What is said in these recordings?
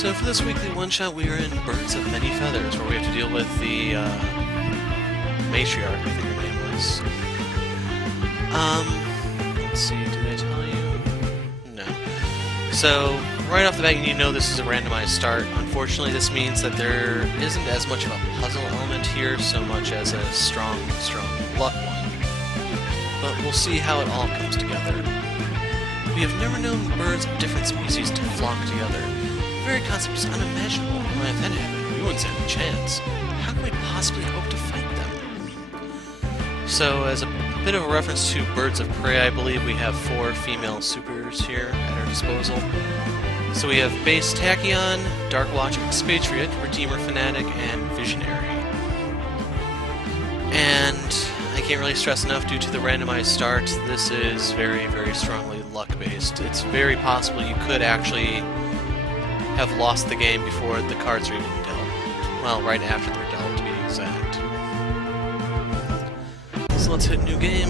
So for this weekly one-shot, we are in Birds of Many Feathers, where we have to deal with the Matriarch, I think her name was. Let's see, did I tell you? No. So, right off the bat, you need to know this is a randomized start. Unfortunately, this means that there isn't as much of a puzzle element here, so much as a strong luck one. But we'll see how it all comes together. We have never known birds of different species to flock together. The very concept is unimaginable. Why, if that happened, we wouldn't stand a chance. How can we possibly hope to fight them? So, as a bit of a reference to Birds of Prey, I believe we have 4 female supers here at our disposal. So we have Base Tachyon, Dark Watch Expatriate, Redeemer Fanatic, and Visionary. And I can't really stress enough, due to the randomized start, this is very, very strongly luck-based. It's very possible you could actually have lost the game before the cards are even dealt. Well, right after they're dealt, to be exact. So let's hit new game.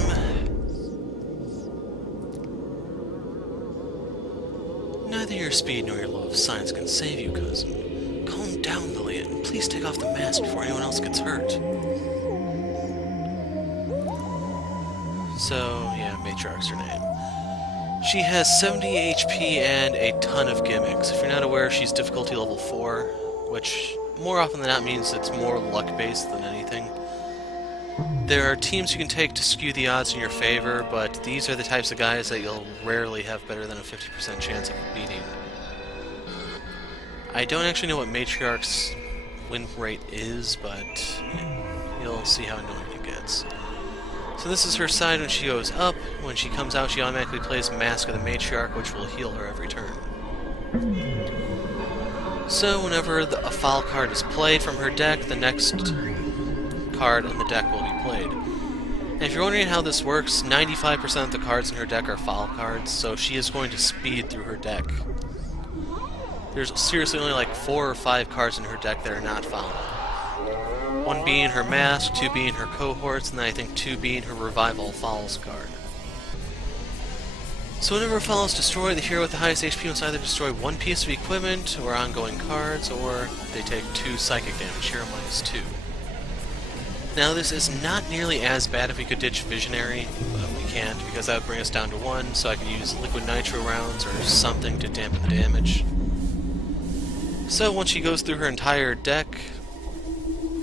Neither your speed nor your love of science can save you, cousin. Calm down, Lillian. Please take off the mask before anyone else gets hurt. So, yeah, Matriarch's her name. She has 70 HP and a ton of gimmicks. If you're not aware, she's difficulty level 4, which more often than not means it's more luck-based than anything. There are teams you can take to skew the odds in your favor, but these are the types of guys that you'll rarely have better than a 50% chance of beating. I don't actually know what Matriarch's win rate is, but you'll see how annoying it gets. So this is her side when she goes up. When she comes out, she automatically plays Mask of the Matriarch, which will heal her every turn. So whenever a foul card is played from her deck, the next card in the deck will be played. And if you're wondering how this works, 95% of the cards in her deck are foul cards, so she is going to speed through her deck. There's seriously only like 4 or 5 cards in her deck that are not foul. 1 being her Mask, 2 being her Cohorts, and then I think 2 being her Revival Fouls card. So whenever a foul is destroyed, the hero with the highest HP must either destroy 1 piece of equipment or ongoing cards, or they take 2 psychic damage, hero minus 2. Now this is not nearly as bad if we could ditch Visionary, but we can't because that would bring us down to 1, so I could use Liquid Nitro rounds or something to dampen the damage. So once she goes through her entire deck,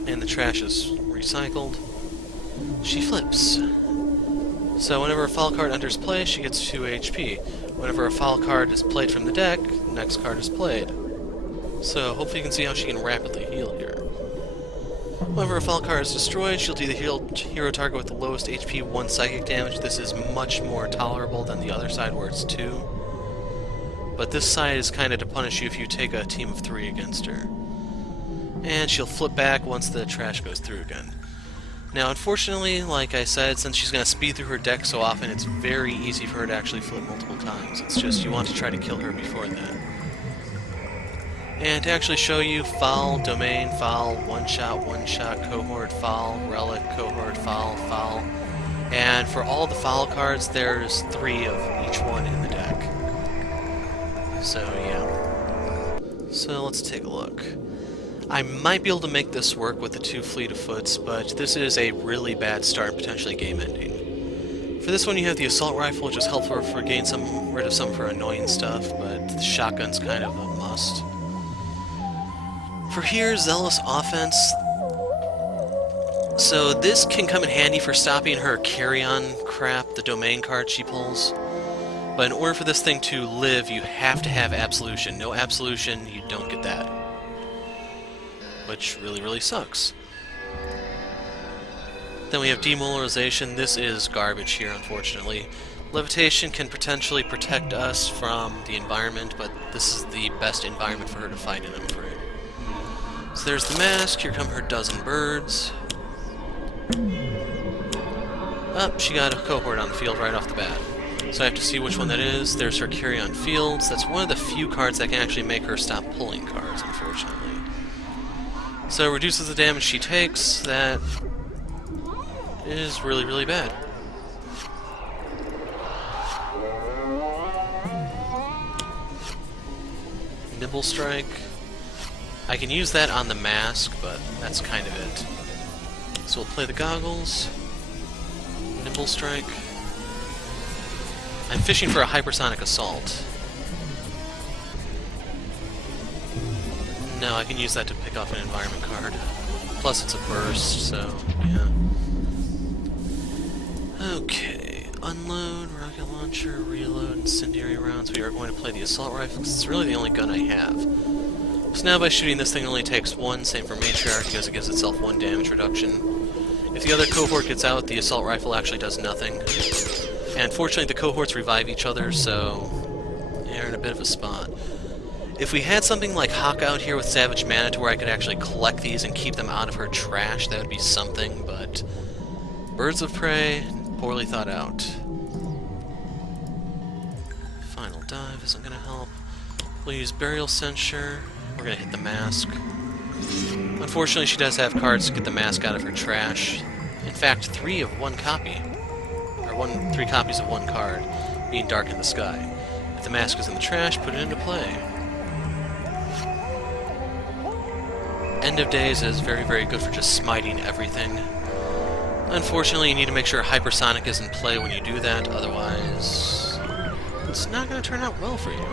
and the trash is recycled, she flips. So whenever a foul card enters play, she gets 2 HP. Whenever a foul card is played from the deck, the next card is played. So hopefully you can see how she can rapidly heal here. Whenever a foul card is destroyed, she'll do the hero target with the lowest HP 1 psychic damage. This is much more tolerable than the other side where it's 2. But this side is kind of to punish you if you take a team of 3 against her. And she'll flip back once the trash goes through again. Now, unfortunately, like I said, since she's going to speed through her deck so often, it's very easy for her to actually flip multiple times. It's just you want to try to kill her before that. And to actually show you, foul, domain, foul, one-shot, cohort, foul, relic, cohort, foul, foul. And for all the foul cards, there's 3 of each one in the deck. So, yeah. So, let's take a look. I might be able to make this work with the 2 fleet of foots, but this is a really bad start and potentially game-ending. For this one, you have the assault rifle, which is helpful for getting rid of some for annoying stuff, but the shotgun's kind of a must. For here, Zealous Offense. So this can come in handy for stopping her carry-on crap, the domain card she pulls. But in order for this thing to live, you have to have Absolution. No Absolution, you don't get that. Which really, really sucks. Then we have Demoralization. This is garbage here, unfortunately. Levitation can potentially protect us from the environment, but this is the best environment for her to fight in, I'm afraid. So there's the Mask. Here come her dozen birds. She got a Cohort on the field right off the bat. So I have to see which one that is. There's her Carry-On Fields. That's one of the few cards that can actually make her stop pulling cards, unfortunately. So it reduces the damage she takes. That is really, really bad. Nibble Strike. I can use that on the mask, but that's kind of it. So we'll play the goggles. Nimble Strike. I'm fishing for a Hypersonic Assault. No, I can use that to pick off an environment card. Plus it's a burst, so yeah. Okay, unload, rocket launcher, reload, incendiary rounds. We are going to play the assault rifle because it's really the only gun I have. So now by shooting this thing it only takes one, same for Matriarch because it gives itself 1 damage reduction. If the other cohort gets out, the assault rifle actually does nothing. And fortunately the cohorts revive each other, so you're in a bit of a spot. If we had something like Hawk out here with Savage Mana to where I could actually collect these and keep them out of her trash, that would be something, but Birds of Prey, poorly thought out. Final Dive isn't going to help. We'll use Burial Censure. We're going to hit the mask. Unfortunately, she does have cards to get the mask out of her trash. In fact, 3 of 1 copy. Or 3 copies of 1 card, being Dark in the Sky. If the mask is in the trash, put it into play. End of Days is very, very good for just smiting everything. Unfortunately, you need to make sure Hypersonic is in play when you do that, otherwise it's not going to turn out well for you.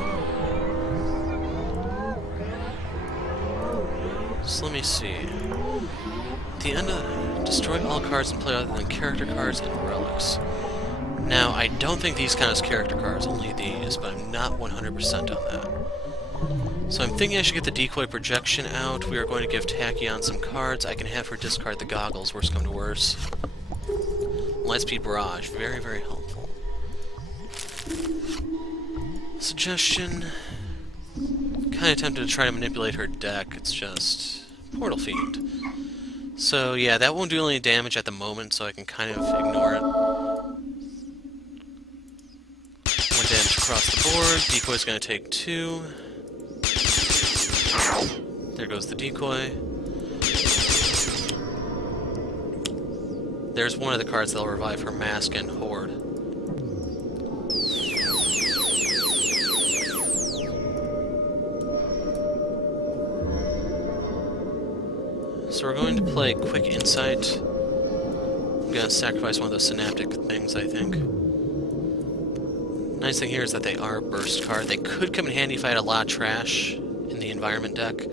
So let me see. At the end of destroy all cards in play other than character cards and relics. Now, I don't think these count as character cards, only these, but I'm not 100% on that. So I'm thinking I should get the decoy projection out. We are going to give Tachyon some cards. I can have her discard the goggles, worst come to worst. Lightspeed Barrage, very, very helpful. Suggestion. Kind of tempted to try to manipulate her deck. It's just Portal Fiend. So yeah, that won't do any damage at the moment, so I can kind of ignore it. 1 damage across the board. Decoy's going to take 2. There goes the decoy. There's one of the cards that'll revive her mask and horde. So we're going to play Quick Insight. I'm going to sacrifice one of those synaptic things, I think. Nice thing here is that they are a burst card. They could come in handy if I had a lot of trash in the environment deck.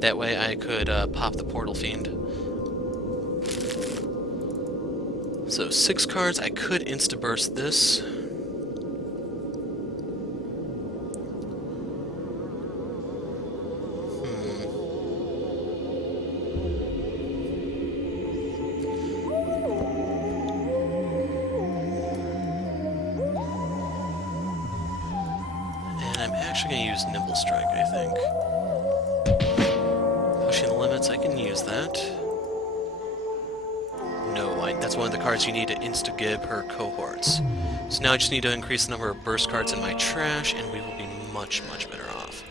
That way I could pop the Portal Fiend. So 6 cards, I could insta-burst this. And I'm actually going to use Nimble Strike, I think. Pushing the limits, I can use that. No, that's one of the cards you need to insta-gib her cohorts. So now I just need to increase the number of burst cards in my trash, and we will be much, much better off.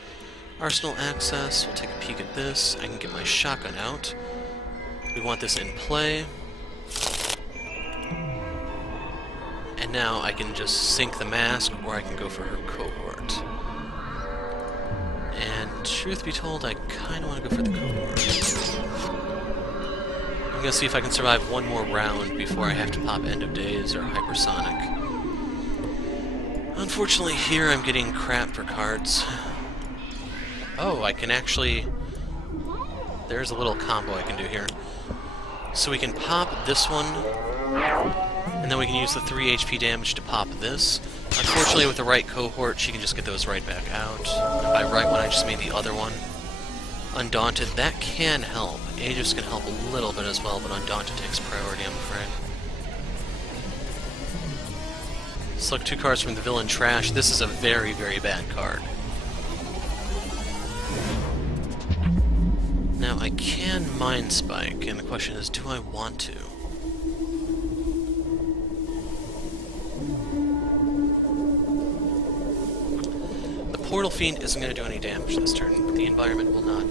Arsenal access, we'll take a peek at this. I can get my shotgun out. We want this in play. And now I can just sink the mask, or I can go for her cohort. And truth be told, I kind of want to go for the cohort. I'm going to see if I can survive 1 more round before I have to pop End of Days or Hypersonic. Unfortunately, here I'm getting crap for cards. Oh, I can actually... There's a little combo I can do here. So we can pop this one, and then we can use the 3 HP damage to pop this. Unfortunately, with the right cohort, she can just get those right back out. And by right one, I just mean the other one. Undaunted, that can help. Aegis can help a little bit as well, but Undaunted takes priority, I'm afraid. Select 2 cards from the villain trash. This is a very, very bad card. Now, I can Mind Spike, and the question is, do I want to? The Portal Fiend isn't going to do any damage this turn. The environment will not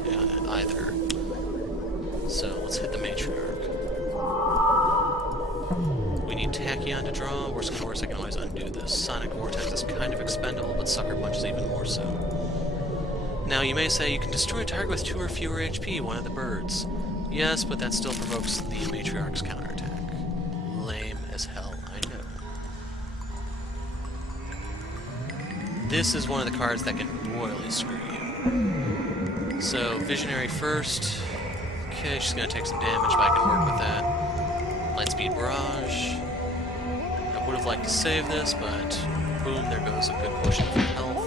either. So, let's hit the Matriarch. We need Tachyon to draw. Worst come to worst, I can always undo this. Sonic Vortex is kind of expendable, but Sucker Punch is even more so. Now you may say you can destroy a target with 2 or fewer HP, one of the birds. Yes, but that still provokes the Matriarch's counterattack. Lame as hell, I know. This is one of the cards that can royally screw you. So, Visionary first. Okay, she's gonna take some damage, but I can work with that. Lightspeed Barrage. I would have liked to save this, but boom, there goes a good portion of her health.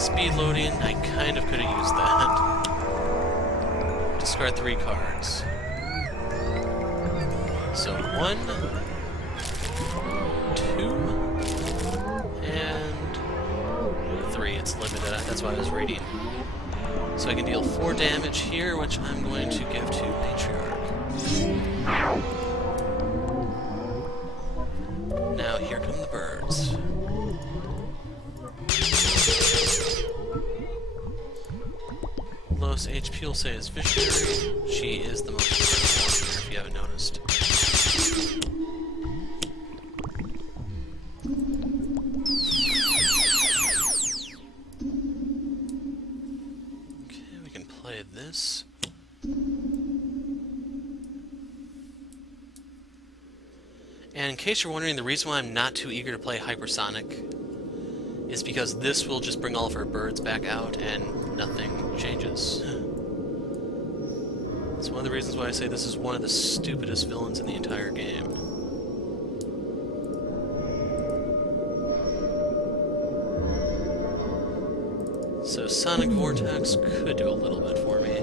Speed loading, I kind of could have used that. Discard 3 cards. So 1, 2, and 3. It's limited, that's why I was reading. So I can deal 4 damage here, which I'm going to give to Matriarch. Now here come the birds. Lowest HP will say is Visionary. She is the most important one, if you haven't noticed. Okay, we can play this. And in case you're wondering, the reason why I'm not too eager to play Hypersonic is because this will just bring all of her birds back out and nothing changes. It's one of the reasons why I say this is one of the stupidest villains in the entire game. So Sonic Vortex could do a little bit for me.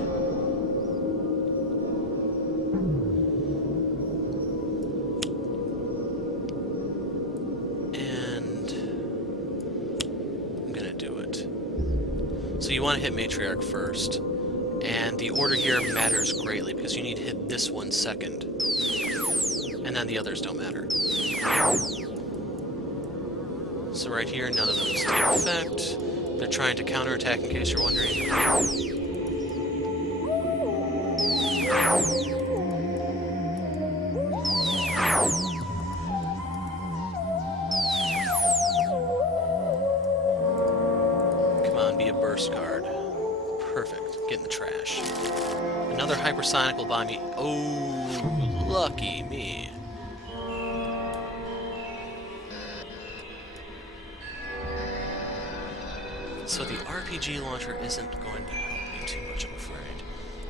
So you want to hit Matriarch first, and the order here matters greatly because you need to hit this one second, and then the others don't matter. So right here, none of those take effect. They're trying to counterattack in case you're wondering. Be a burst card. Perfect. Get in the trash. Another Hypersonic will buy me. Oh, lucky me. So the RPG launcher isn't going to help me too much, I'm afraid.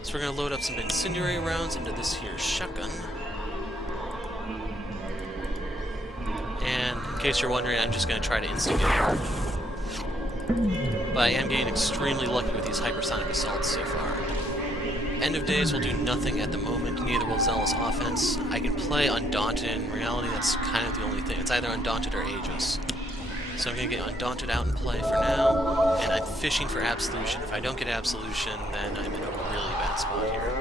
So we're going to load up some incendiary rounds into this here shotgun. And in case you're wondering, I'm just going to try to instigate her. But I am getting extremely lucky with these Hypersonic Assaults so far. End of Days will do nothing at the moment, neither will Zealous Offense. I can play Undaunted, in reality that's kind of the only thing. It's either Undaunted or Aegis. So I'm going to get Undaunted out and play for now, and I'm fishing for Absolution. If I don't get Absolution, then I'm in a really bad spot here.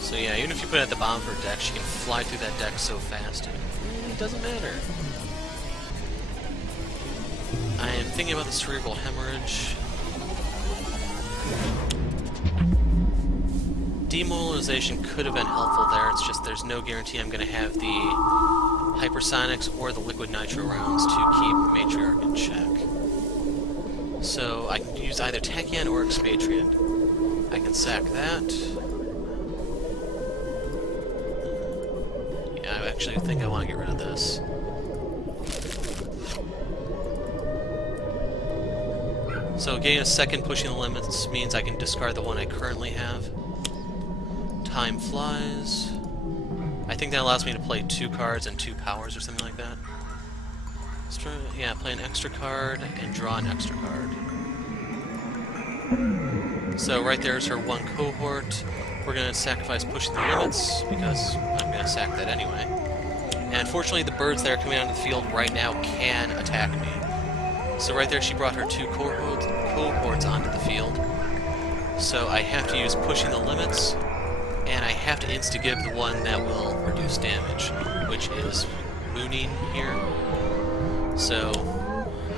So yeah, even if you put it at the bottom of her deck, she can fly through that deck so fast, it doesn't matter. I am thinking about the Cerebral Hemorrhage. Demoralization could have been helpful there, it's just there's no guarantee I'm going to have the Hypersonics or the Liquid Nitro rounds to keep Matriarch in check. So I can use either Tachyon or Expatriate. I can sack that. I actually think I want to get rid of this. So getting a second pushing the limits means I can discard the one I currently have. Time flies. I think that allows me to play 2 cards and 2 powers or something like that. Yeah, play an extra card and draw an extra card. So right there's her 1 cohort. We're going to sacrifice pushing the limits, because I'm going to sack that anyway. And unfortunately the birds that are coming onto the field right now can attack me. So right there she brought her 2 cohorts onto the field. So I have to use pushing the limits, and I have to insta-give the one that will reduce damage, which is Mooning here. So,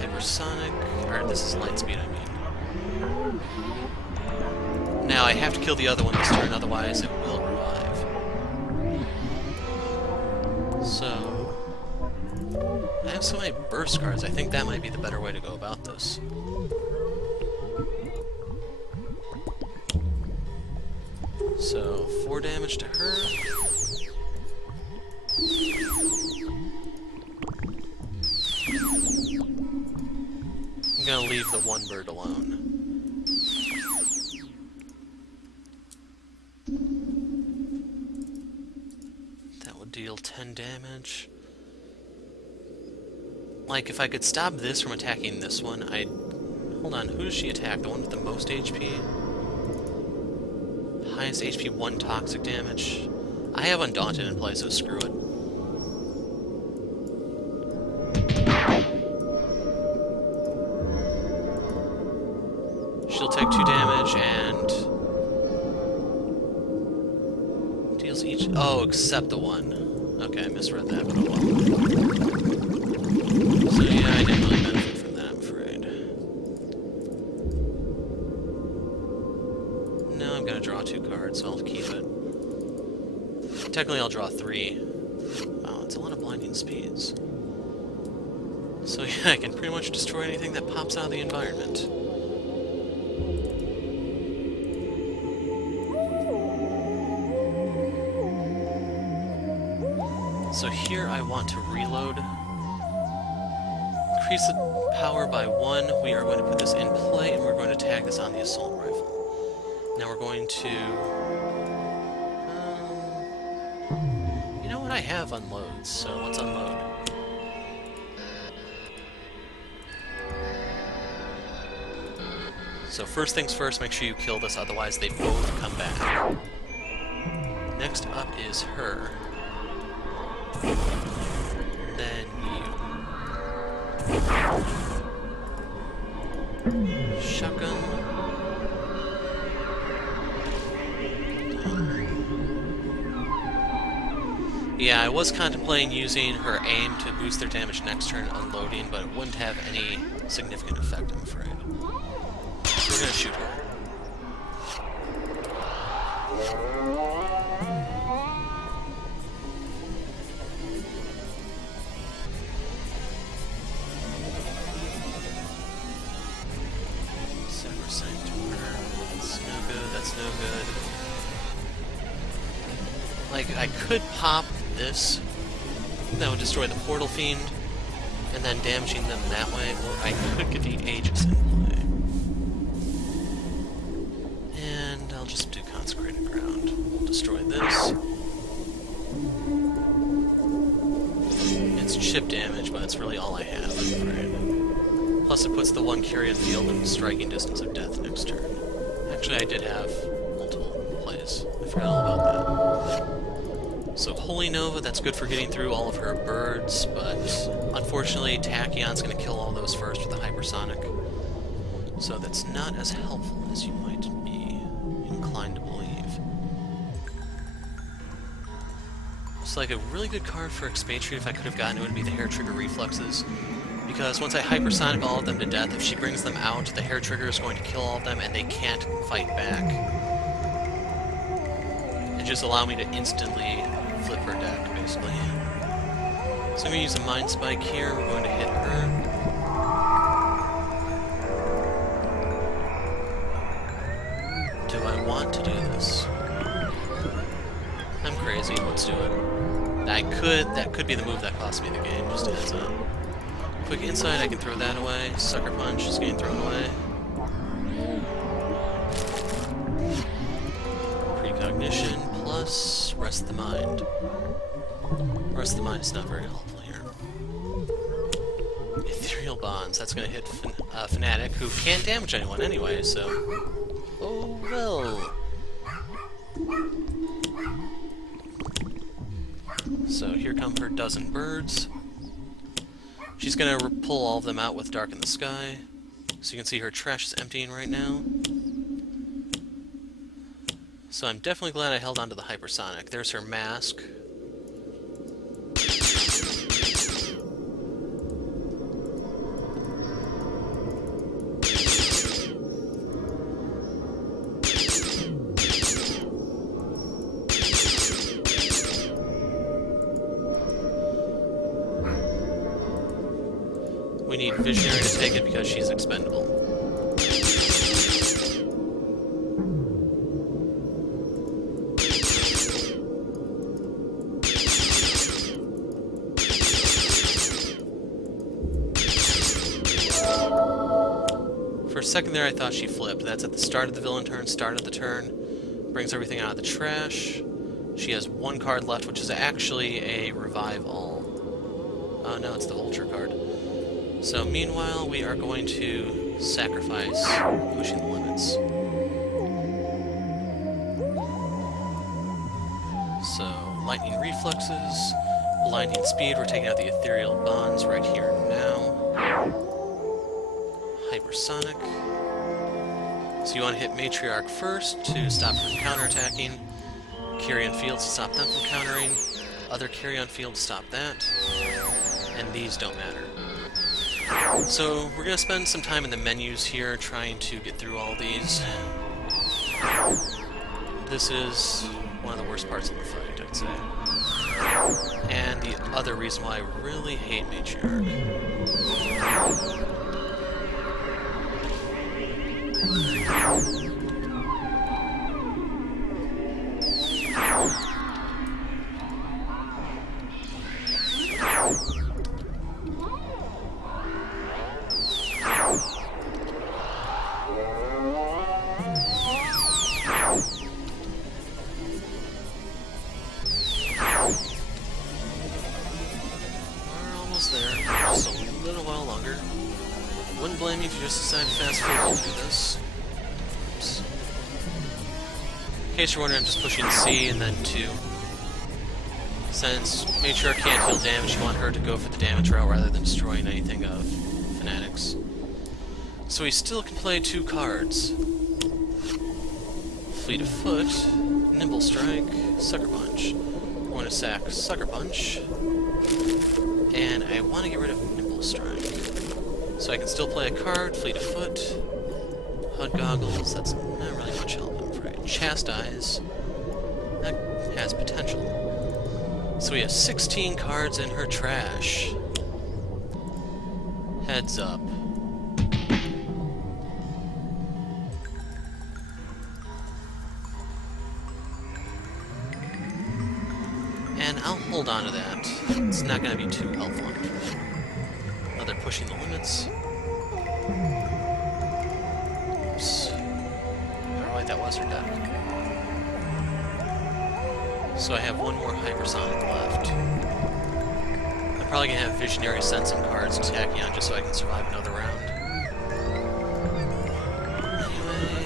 Hypersonic, or this is Lightspeed, I mean. Now I have to kill the other one this turn, otherwise it will have so many burst cards, I think that might be the better way to go about this. So, 4 damage to her. I'm gonna leave the one bird alone. That would deal 10 damage. Like, if I could stop this from attacking this one, I'd... Hold on, who does she attack? The one with the most HP? Highest HP, 1 toxic damage. I have Undaunted in play, so screw it. She'll take 2 damage and... deals each... Oh, except the one. Okay, I misread that, but oh well. So yeah, I didn't really benefit from that, I'm afraid. No, I'm gonna draw 2 cards, so I'll keep it. Technically, I'll draw 3. Wow, it's a lot of blinding speeds. So yeah, I can pretty much destroy anything that pops out of the environment. So here I want to reload. Increase the power by 1. We are going to put this in play, and we're going to tag this on the assault rifle. Now we're going to... you know what? I have unloads, so let's unload. So first things first, make sure you kill this, otherwise they both come back. Next up is her. Then you. Shotgun. Yeah, I was contemplating using her aim to boost their damage next turn unloading, but it wouldn't have any significant effect, I'm afraid. So we're gonna shoot her. That's no good. Like, I could pop this. That would destroy the Portal Fiend, and then damaging them that way, or I could get the Aegis in play. And I'll just do Consecrated Ground. We'll destroy this. It's chip damage, but it's really all I have, I'm afraid. Plus it puts the one Curia field in striking distance of death next turn. Actually, I did have multiple plays. I forgot all about that. So Holy Nova, that's good for getting through all of her birds, but unfortunately Tachyon's going to kill all those first with the Hypersonic. So that's not as helpful as you might be inclined to believe. It's like a really good card for Expatriate if I could have gotten it would be the Hair Trigger Reflexes. Because once I Hypersonic all of them to death, if she brings them out, the Hair Trigger is going to kill all of them and they can't fight back. And just allow me to instantly flip her deck, basically. So I'm going to use a Mind Spike here, we're going to hit her. Do I want to do this? I'm crazy, let's do it. That could be the move that cost me the game, just a heads up. Quick Insight, I can throw that away. Sucker Punch is getting thrown away. Precognition plus Rest the Mind. Rest the Mind is not very helpful here. Ethereal Bonds, that's going to hit Fnatic, who can't damage anyone anyway, so... Oh well. So here come her dozen birds. She's going to pull all of them out with Dark in the Sky. So you can see her trash is emptying right now. So I'm definitely glad I held on to the Hypersonic. There's her mask. Visionary to take it because she's expendable. For a second there I thought she flipped. That's at the start of the villain turn, start of the turn. Brings everything out of the trash. She has one card left, which is actually a Revive All. Oh no, it's the Vulture card. So meanwhile, we are going to sacrifice Pushing the Limits. So, Lightning Reflexes, Blinding Speed, we're taking out the Ethereal Bonds right here and now. Hypersonic. So you want to hit Matriarch first to stop her from counterattacking. Carry-on Fields to stop them from countering. Other carry-on Field to stop that. And these don't matter. So we're going to spend some time in the menus here trying to get through all these. This is one of the worst parts of the fight, I'd say. And the other reason why I really hate Matriarch. Wouldn't blame you if you just decided to fast forward through this. Oops. In case you're wondering, I'm just pushing C and then 2. Since Matriarch can't heal damage, you want her to go for the damage route rather than destroying anything of Fanatics. So we still can play 2 cards. Fleet of Foot, Nimble Strike, Sucker Punch. We're going to sack Sucker Punch. And I want to get rid of Nimble Strike. So I can still play a card, Fleet of Foot, HUD Goggles, that's not really much help, I'm afraid. Chastise, that has potential. So we have 16 cards in her trash. Heads up. And I'll hold on to that. It's not going to be too helpful. They're pushing the limits. Oops. I don't know what that was her deck. So I have one more Hypersonic left. I'm probably going to have Visionary send some cards to Tachyon just so I can survive another round. Anyway,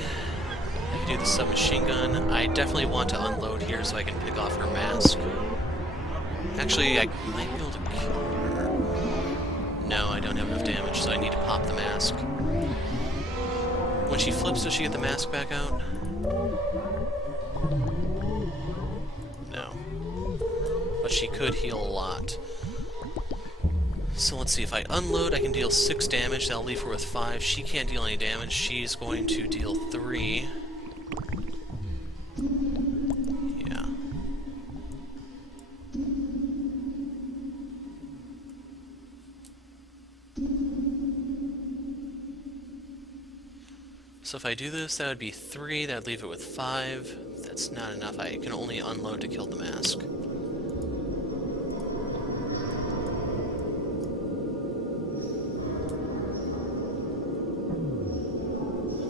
I can do the submachine gun. I definitely want to unload here so I can pick off her mask. Actually, I might be able to kill her. No, I don't have enough damage, so I need to pop the mask. When she flips, does she get the mask back out? No. But she could heal a lot. So let's see, if I unload, I can deal 6 damage. That'll leave her with 5. She can't deal any damage. She's going to deal 3. Yeah. So if I do this, that would be 3, that would leave it with 5. That's not enough, I can only unload to kill the mask.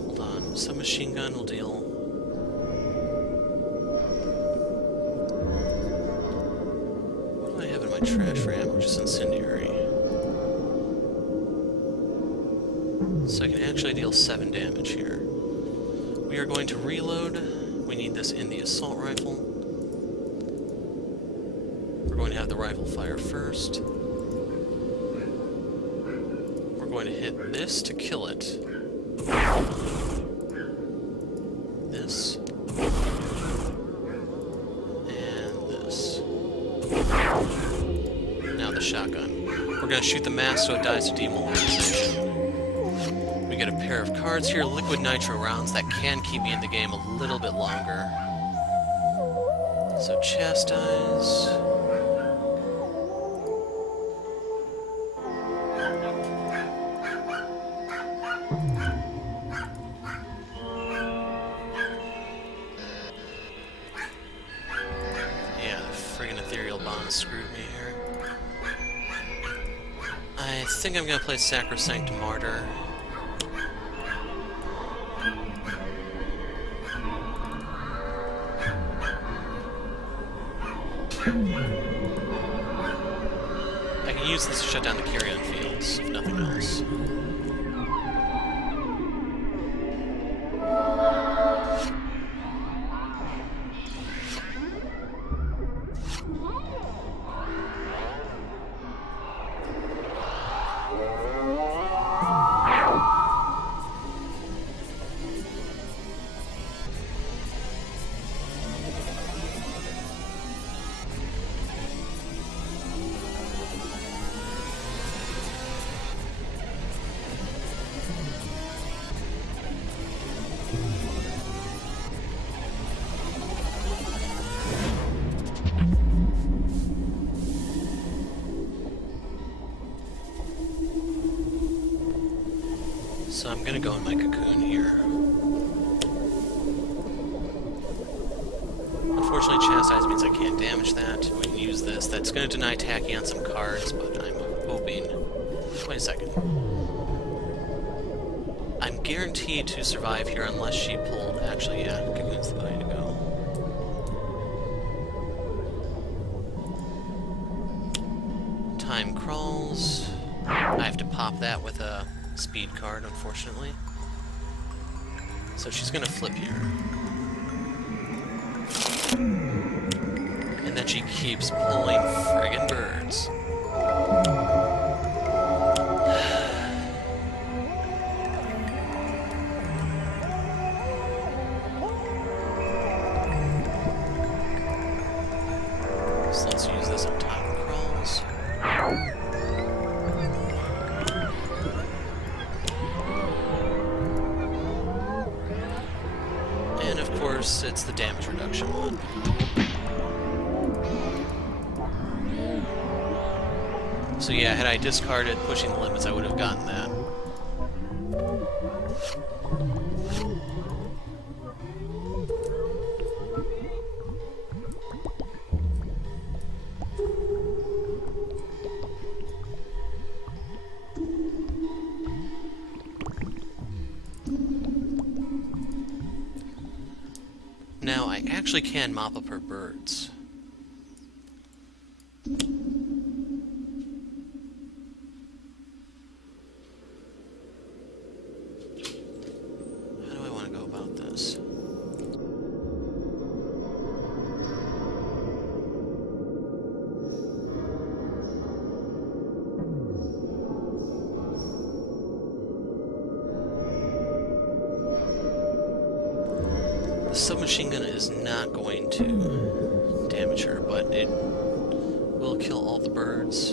Hold on, submachine gun will deal... What do I have in my trash for ammo? Just incendiary. So I can actually deal 7 damage here. We are going to reload. We need this in the assault rifle. We're going to have the rifle fire first. We're going to hit this to kill it. This. And this. Now the shotgun. We're going to shoot the mask so it dies to demoralization. We get a pair of cards here, liquid nitro rounds that can keep me in the game a little bit longer. So chastise. screwed me here. I think I'm gonna play Sacrosanct Martyr. I can use this to shut down the carry-on fields, if nothing else. So I'm gonna go in my cocoon here. Unfortunately, Chastise means I can't damage that. We can use this. That's gonna deny Tachyon some cards, but I'm hoping... Wait a second. I'm guaranteed to survive here unless she pulled... Actually, yeah, cocoon's the way to go. Time crawls. I have to pop that with a speed card, unfortunately. So she's gonna flip here. And then she keeps pulling friggin' birds. So let's use this on time crawls. And of course, it's the damage reduction one. So yeah, had I discarded pushing the limits, I would have gotten that. Now, I actually can mop up her birds. How do I want to go about this? The submachine gun is not going to damage her, but it will kill all the birds.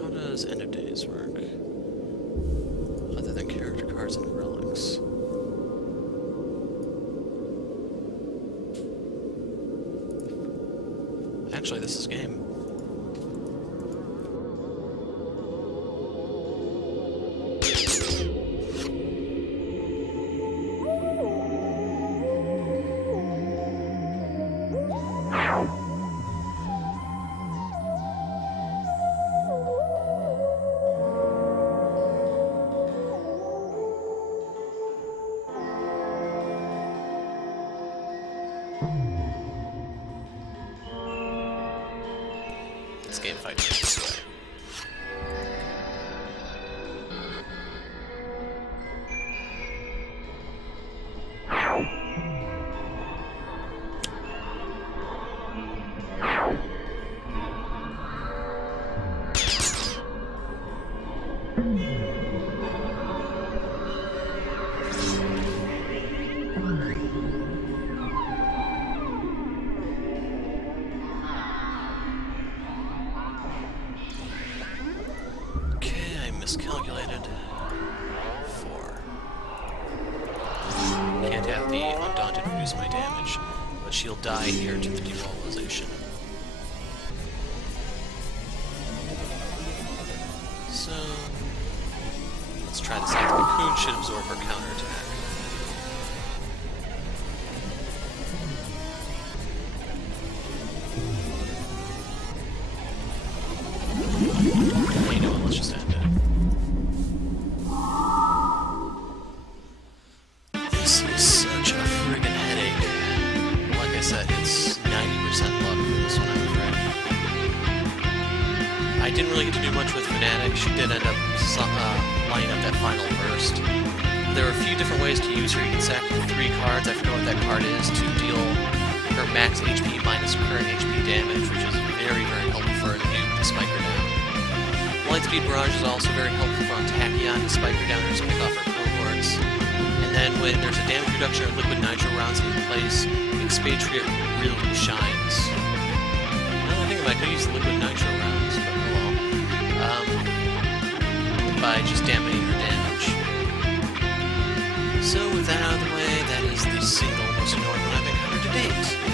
How does End of Days work? Other than character cards and relics. Actually, this is game. This game fights this way. Miscalculated. 4. Can't have the Undaunted reduce my damage, but she'll die here to the demoralization. So, let's try this out. The cocoon should absorb her counterattack. lining up that final burst. There are a few different ways to use her. You can sack 3 cards, I forget what that card is, to deal her max HP minus current HP damage, which is very, very helpful for a nuke to spike her down. Lightspeed Barrage is also very helpful on Tachyon to spike her down or just pick off her cohorts. And then when there's a damage reduction or liquid nitro rounds in place, Expatriate really shines. Well, I think I could use liquid nitro rounds, but oh well. By just dampening her damage. So with that out of the way, that is the single most annoying one I've encountered to date.